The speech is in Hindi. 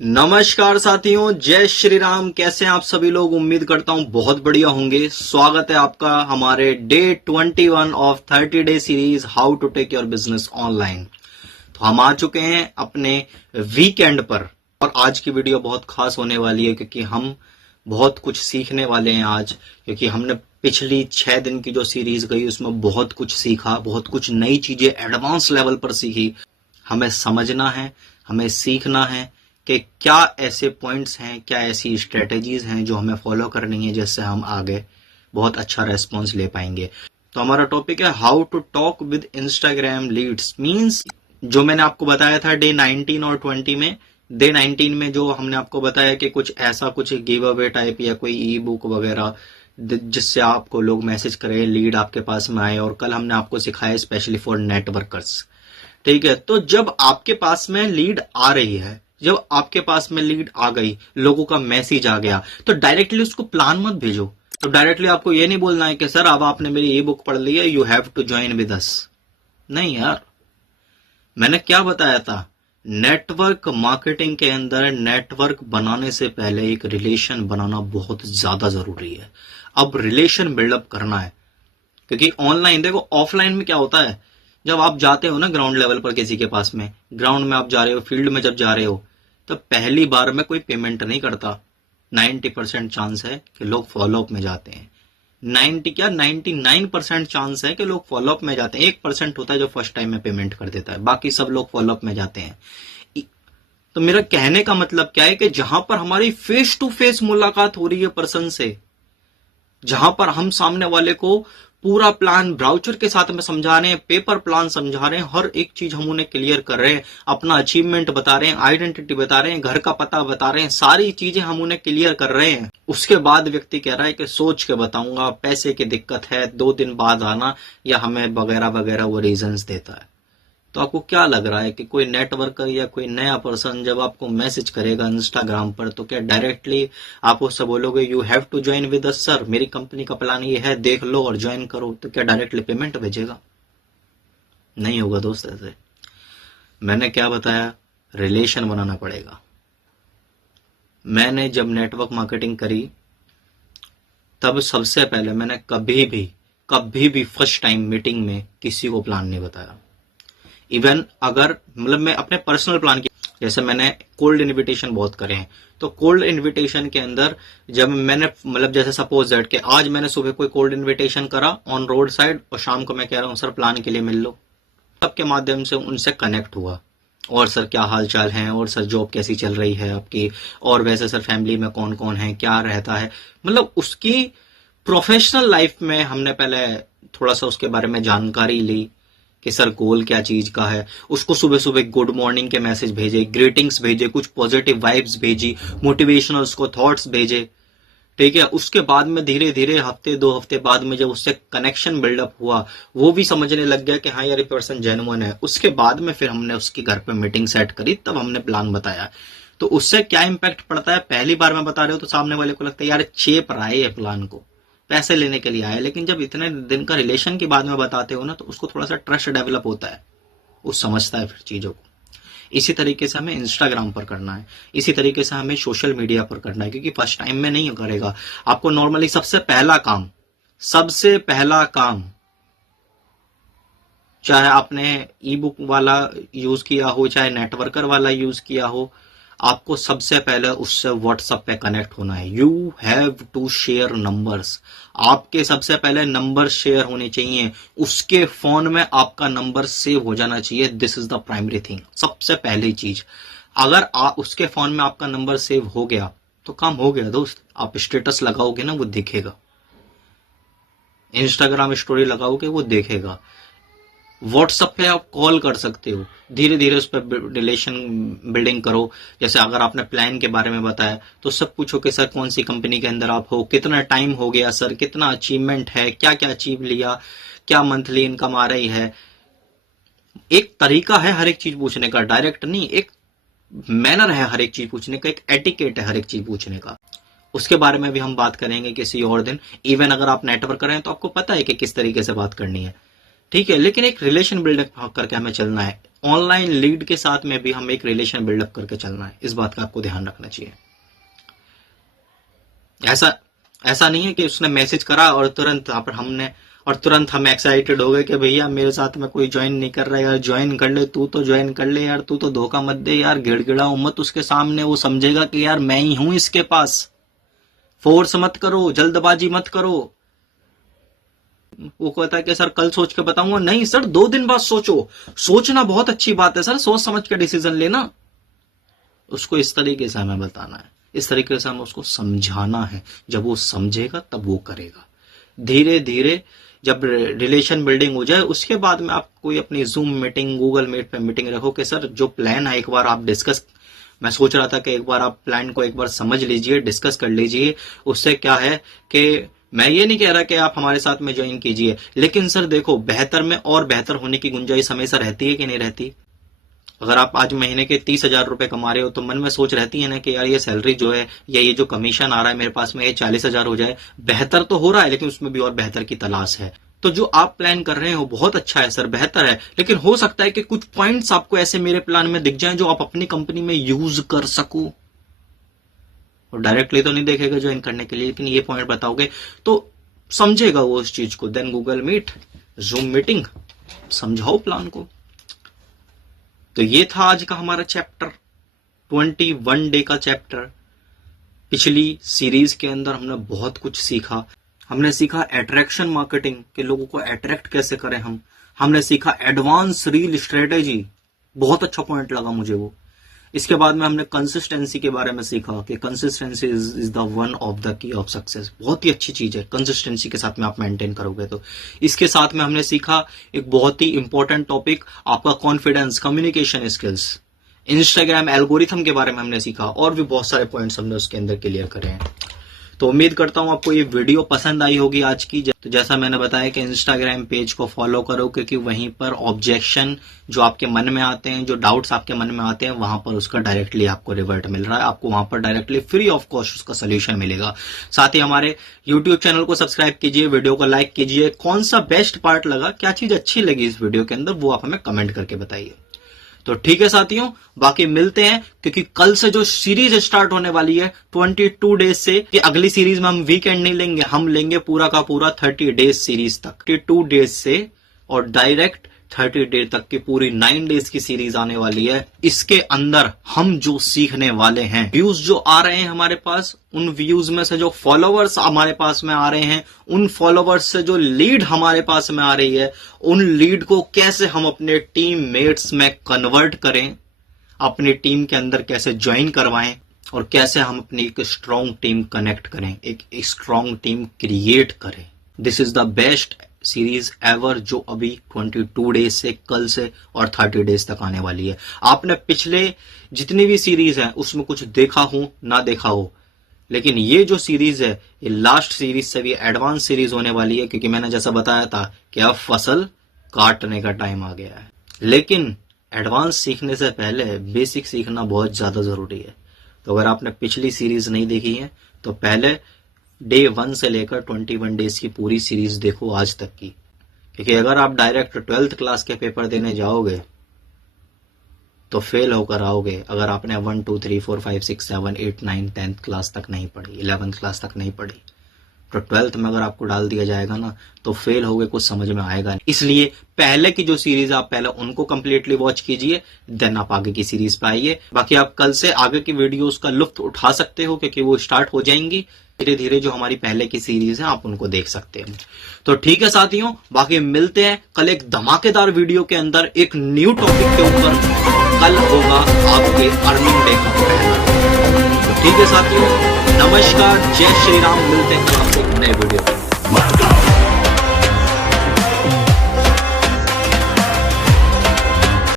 नमस्कार साथियों, जय श्री राम। कैसे हैं आप सभी लोग? उम्मीद करता हूं बहुत बढ़िया होंगे। स्वागत है आपका हमारे day 21 of 30 day series how to take your business online. तो हम आ चुके हैं अपने वीकेंड पर और आज की वीडियो बहुत खास होने वाली है क्योंकि हम बहुत कुछ सीखने वाले हैं आज। क्योंकि हमने पिछली 6 दिन की जो सीरीज गई उसमें बहुत कुछ सीखा, बहुत कुछ नई चीजें एडवांस लेवल पर सीखी। हमें समझना है, हमें सीखना है कि क्या ऐसे पॉइंट्स हैं, क्या ऐसी स्ट्रेटेजीज हैं जो हमें फॉलो करनी है जिससे हम आगे बहुत अच्छा रेस्पॉन्स ले पाएंगे। तो हमारा टॉपिक है how to talk with Instagram leads. Means जो मैंने आपको बताया था डे 19 और 20 में। डे 19 में जो हमने आपको बताया कि कुछ ऐसा कुछ गिव अवे टाइप या कोई ई बुक वगैरह जिससे आपको लोग मैसेज करें, लीड आपके पास में आए। और कल हमने आपको सिखाया स्पेशली फॉर नेटवर्कर्स। ठीक है, तो जब आपके पास में लीड आ रही है, जब आपके पास में लीड आ गई, लोगों का मैसेज आ गया, तो डायरेक्टली उसको प्लान मत भेजो। तो डायरेक्टली आपको ये नहीं बोलना है कि सर अब आपने मेरी ई बुक पढ़ ली है, you have to join with us. नहीं यार, मैंने क्या बताया था? नेटवर्क मार्केटिंग के अंदर नेटवर्क बनाने से पहले एक रिलेशन बनाना बहुत ज्यादा जरूरी है। अब रिलेशन बिल्डअप करना है क्योंकि ऑनलाइन देखो, ऑफलाइन में क्या होता है, जब आप जाते हो ना ग्राउंड लेवल पर किसी के पास में, ग्राउंड में आप जा रहे हो, फील्ड में जब जा रहे हो, तो पहली बार में कोई पेमेंट नहीं करता। 90% चांस है कि लोग फॉलोअप में जाते हैं। 99% चांस है कि लोग फॉलोअप में जाते हैं। 1% होता है जो फर्स्ट टाइम में पेमेंट कर देता है, बाकी सब लोग फॉलोअप में जाते हैं। तो मेरा कहने का मतलब क्या है कि जहां पर हमारी फेस टू फेस मुलाकात हो रही है पर्सन से, जहां पर हम सामने वाले को पूरा प्लान ब्राउचर के साथ में समझा रहे हैं, पेपर प्लान समझा रहे हैं, हर एक चीज हम उन्हें क्लियर कर रहे हैं, अपना अचीवमेंट बता रहे हैं, आइडेंटिटी बता रहे हैं, घर का पता बता रहे हैं, सारी चीजें हम उन्हें क्लियर कर रहे हैं। उसके बाद व्यक्ति कह रहा है कि सोच के बताऊंगा, पैसे की दिक्कत है, 2 दिन बाद आना, या हमें वगैरह वगैरह वो रीजंस देता है। तो आपको क्या लग रहा है कि कोई नेटवर्कर या कोई नया पर्सन जब आपको मैसेज करेगा इंस्टाग्राम पर, तो क्या डायरेक्टली आप उससे बोलोगे you have to join with us sir, मेरी कंपनी का प्लान ये है, देख लो और ज्वाइन करो? तो क्या डायरेक्टली पेमेंट भेजेगा? नहीं होगा दोस्त ऐसे। मैंने क्या बताया? रिलेशन बनाना पड़ेगा। मैंने जब नेटवर्क मार्केटिंग करी तब सबसे पहले मैंने कभी भी फर्स्ट टाइम मीटिंग में किसी को प्लान नहीं बताया। इवन अगर मतलब मैं अपने पर्सनल प्लान की, जैसे मैंने कोल्ड इनविटेशन बहुत करे हैं, तो कोल्ड इनविटेशन के अंदर जब मैंने मतलब जैसे सपोज दैट कि आज मैंने सुबह कोई कोल्ड इनविटेशन करा ऑन रोड साइड और शाम को मैं कह रहा हूं सर प्लान के लिए मिल लो, सबके माध्यम से उनसे कनेक्ट हुआ। और सर क्या हाल चाल है, और सर जॉब कैसी चल रही है आपकी, और वैसे सर फैमिली में कौन कौन है, क्या रहता है, मतलब उसकी प्रोफेशनल लाइफ में हमने पहले थोड़ा सा उसके बारे में जानकारी ली कि सर गोल क्या चीज का है। उसको सुबह सुबह गुड मॉर्निंग के मैसेज भेजे, ग्रीटिंग्स भेजे, कुछ पॉजिटिव वाइब्स भेजी, मोटिवेशनल उसको थॉट्स भेजे। ठीक है, उसके बाद में धीरे धीरे हफ्ते 2 हफ्ते बाद में जब उससे कनेक्शन बिल्डअप हुआ, वो भी समझने लग गया कि हाँ यार ये पर्सन जेन्युइन है। उसके बाद में फिर हमने उसकी घर पे मीटिंग सेट करी, तब हमने प्लान बताया। तो उससे क्या इंपैक्ट पड़ता है? पहली बार में बता रहे हो तो सामने वाले को लगता है यार चेप रहा है ये प्लान को, पैसे लेने के लिए आए। लेकिन जब इतने दिन का रिलेशन के बाद में बताते हो ना, तो उसको थोड़ा सा ट्रस्ट डेवलप होता है, वो समझता है फिर चीजों को। इसी तरीके से हमें इंस्टाग्राम पर करना है, इसी तरीके से हमें सोशल मीडिया पर करना है, क्योंकि फर्स्ट टाइम में नहीं करेगा। आपको नॉर्मली सबसे पहला काम, चाहे आपने ई बुक वाला यूज किया हो, चाहे नेटवर्कर वाला यूज किया हो, आपको सबसे पहले उससे व्हाट्सएप पे कनेक्ट होना है। You have to share numbers. आपके सबसे पहले नंबर शेयर होने चाहिए, उसके फोन में आपका नंबर सेव हो जाना चाहिए। This is the primary thing, सबसे पहली चीज। अगर उसके फोन में आपका नंबर सेव हो गया तो काम हो गया दोस्त। आप स्टेटस लगाओगे ना, वो दिखेगा, इंस्टाग्राम स्टोरी लगाओगे वो देखेगा, व्हाट्सएप पे आप कॉल कर सकते हो। धीरे धीरे उस पर रिलेशन बिल्डिंग करो। जैसे अगर आपने प्लान के बारे में बताया तो सब पूछो कि सर कौन सी कंपनी के अंदर आप हो, कितना टाइम हो गया सर, कितना अचीवमेंट है, क्या क्या अचीव लिया, क्या मंथली इनकम आ रही है। एक तरीका है हर एक चीज पूछने का, डायरेक्ट नहीं, एक मैनर है हर एक चीज पूछने का, एक एटिकेट है हर एक चीज पूछने का। उसके बारे में भी हम बात करेंगे किसी और दिन। इवन अगर आप नेटवर्क कर रहे हैं तो आपको पता है कि किस तरीके से बात करनी है। ठीक है, लेकिन एक रिलेशन बिल्डअप करके हमें चलना है। ऑनलाइन लीड के साथ में भी हमें एक रिलेशन बिल्डअप करके चलना है, इस बात का आपको ध्यान रखना चाहिए। ऐसा नहीं है कि उसने मैसेज करा और तुरंत हम एक्साइटेड हो गए कि भैया मेरे साथ में कोई ज्वाइन नहीं कर रहा है यार, ज्वाइन कर ले, तू तो ज्वाइन कर ले यार, तू तो धोखा मत दे यार, गिड़गिड़ाओ मत उसके सामने, वो समझेगा कि यार मैं ही हूं इसके पास। फोर्स मत करो, जल्दबाजी मत करो। वो कहता है कि सर कल सोच के बताऊंगा। नहीं सर, 2 दिन बाद सोचो। सोचना बहुत अच्छी बात है सर, सोच समझ के डिसीजन लेना। उसको इस तरीके से हमें बताना है, इस तरीके से हमें उसको समझाना है। जब वो समझेगा तब वो करेगा। धीरे धीरे जब रिलेशन बिल्डिंग हो जाए, उसके बाद में आप कोई अपनी जूम मीटिंग, गूगल मीट पे मीटिंग रखो कि सर जो प्लान है एक बार आप डिस्कस, मैं सोच रहा था कि एक बार आप प्लान को एक बार समझ लीजिए, डिस्कस कर लीजिए। उससे क्या है कि मैं ये नहीं कह रहा कि आप हमारे साथ में ज्वाइन कीजिए, लेकिन सर देखो बेहतर में और बेहतर होने की गुंजाइश हमेशा रहती है कि नहीं रहती। अगर आप आज महीने के 30,000 रुपए कमा रहे हो तो मन में सोच रहती है ना कि यार ये सैलरी जो है या ये जो कमीशन आ रहा है मेरे पास में, ये 40,000 हो जाए। बेहतर तो हो रहा है, लेकिन उसमें भी और बेहतर की तलाश है। तो जो आप प्लान कर रहे हो बहुत अच्छा है सर, बेहतर है, लेकिन हो सकता है कि कुछ पॉइंट्स आपको ऐसे मेरे प्लान में दिख जाएं जो आप अपनी कंपनी में यूज कर सको। और डायरेक्टली तो नहीं देखेगा ज्वाइन करने के लिए, लेकिन ये पॉइंट बताओगे तो समझेगा वो उस चीज को। Then Google meet, zoom meeting, समझाओ प्लान को। तो ये था आज का हमारा चैप्टर, 21 डे का चैप्टर। पिछली सीरीज के अंदर हमने बहुत कुछ सीखा। हमने सीखा अट्रैक्शन मार्केटिंग, के लोगों को अट्रैक्ट कैसे करें हम। हमने सीखा एडवांस रील स्ट्रेटेजी, बहुत अच्छा पॉइंट लगा मुझे वो। इसके बाद में हमने कंसिस्टेंसी के बारे में सीखा कि consistency is the one of the key of success. बहुत ही अच्छी चीज है, कंसिस्टेंसी के साथ में आप मेंटेन करोगे तो। इसके साथ में हमने सीखा एक बहुत ही इंपॉर्टेंट टॉपिक, आपका confidence, communication skills. Instagram algorithm के बारे में हमने सीखा, और भी बहुत सारे पॉइंट्स हमने उसके अंदर क्लियर करे हैं। तो उम्मीद करता हूं आपको ये वीडियो पसंद आई होगी आज की। तो जैसा मैंने बताया कि इंस्टाग्राम पेज को फॉलो करो, क्योंकि वहीं पर ऑब्जेक्शन जो आपके मन में आते हैं, जो डाउट्स आपके मन में आते हैं, वहां पर उसका डायरेक्टली आपको रिवर्ट मिल रहा है। आपको वहां पर डायरेक्टली फ्री ऑफ कॉस्ट उसका सोल्यूशन मिलेगा। साथ ही हमारे यूट्यूब चैनल को सब्सक्राइब कीजिए, वीडियो को लाइक कीजिए। कौन सा बेस्ट पार्ट लगा, क्या चीज अच्छी लगी इस वीडियो के अंदर, वो आप हमें कमेंट करके बताइए। तो ठीक है साथियों, बाकी मिलते हैं, क्योंकि कल से जो सीरीज स्टार्ट होने वाली है 22 डेज से, कि अगली सीरीज में हम वीकेंड नहीं लेंगे, हम लेंगे पूरा का पूरा 30 डेज सीरीज तक। 22 डेज से और डायरेक्ट 30 डेज तक की पूरी 9 डेज की सीरीज आने वाली है। इसके अंदर हम जो सीखने वाले हैं, व्यूज जो आ रहे हैं हमारे पास, उन व्यूज में से जो फॉलोवर्स हमारे पास में आ रहे हैं, उन फॉलोवर्स से जो लीड हमारे पास में आ रही है, उन लीड को कैसे हम अपने टीम मेट्स में कन्वर्ट करें, अपनी टीम के अंदर कैसे ज्वाइन करवाएं, और कैसे हम अपनी एक स्ट्रॉन्ग टीम कनेक्ट करें, एक स्ट्रॉन्ग टीम क्रिएट करें। This is the best series ever, जो अभी 22 डेज से, कल से और 30 डेज तक आने वाली है। आपने पिछले जितनी भी सीरीज है उसमें कुछ देखा हो ना देखा हो, लेकिन ये जो सीरीज है ये लास्ट सीरीज से भी एडवांस सीरीज होने वाली है, क्योंकि मैंने जैसा बताया था कि अब फसल काटने का टाइम आ गया है। लेकिन एडवांस सीखने से पहले बेसिक सीखना बहुत ज्यादा जरूरी है। तो अगर आपने पिछली सीरीज नहीं देखी है तो पहले डे 1 से लेकर 21 डेज की पूरी सीरीज देखो आज तक की, क्योंकि अगर आप डायरेक्ट 12th क्लास के पेपर देने जाओगे तो फेल होकर आओगे, अगर आपने 1 2 3 4 5 6 7 8 9 10th क्लास तक नहीं पढ़ी, 11th क्लास तक नहीं पढ़ी, तो 12th में अगर आपको डाल दिया जाएगा ना तो फेल होगे, कुछ समझ में आएगा नहीं। इसलिए पहले की जो सीरीज आप पहले उनको कंप्लीटली वॉच कीजिए, देन आप आगे की सीरीज पे आइए। बाकी आप कल से आगे की वीडियोस का लुत्फ उठा सकते हो, क्योंकि वो स्टार्ट हो जाएंगी धीरे धीरे। जो हमारी पहले की सीरीज है आप उनको देख सकते हैं। तो ठीक है साथियों, बाकी मिलते हैं कल एक धमाकेदार वीडियो के अंदर एक न्यू टॉपिक के ऊपर। कल होगा आपके अर्निंग डे का पहला। तो ठीक है साथियों, नमस्कार, जय श्री राम। मिलते हैं कल आपको